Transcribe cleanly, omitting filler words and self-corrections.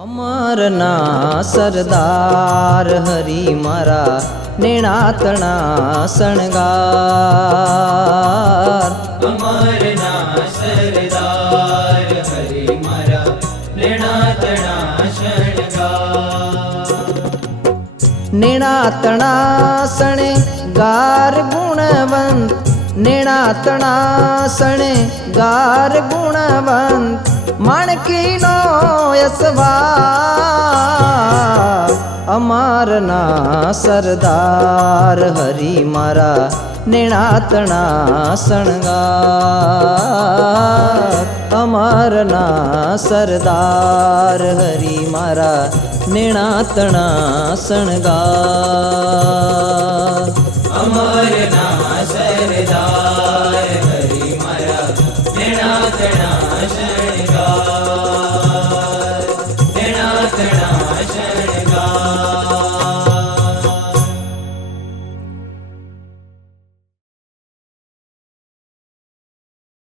अमरना सरदार हरि मारा नेणातना शणगार। अमरना सरदार हरि मारा नेणातना शणगार। नेणातना शणगार गुणवंत, नेणातना शणगार गुणवंत, माणकीनो यशवार। अमरना सरदार हरि मारा नेणातना शणगार। अमरना सरदार हरि मारा नेणातना शणगार। अमरना सरदार हरि मारा नेणातना शणगार। नेणातना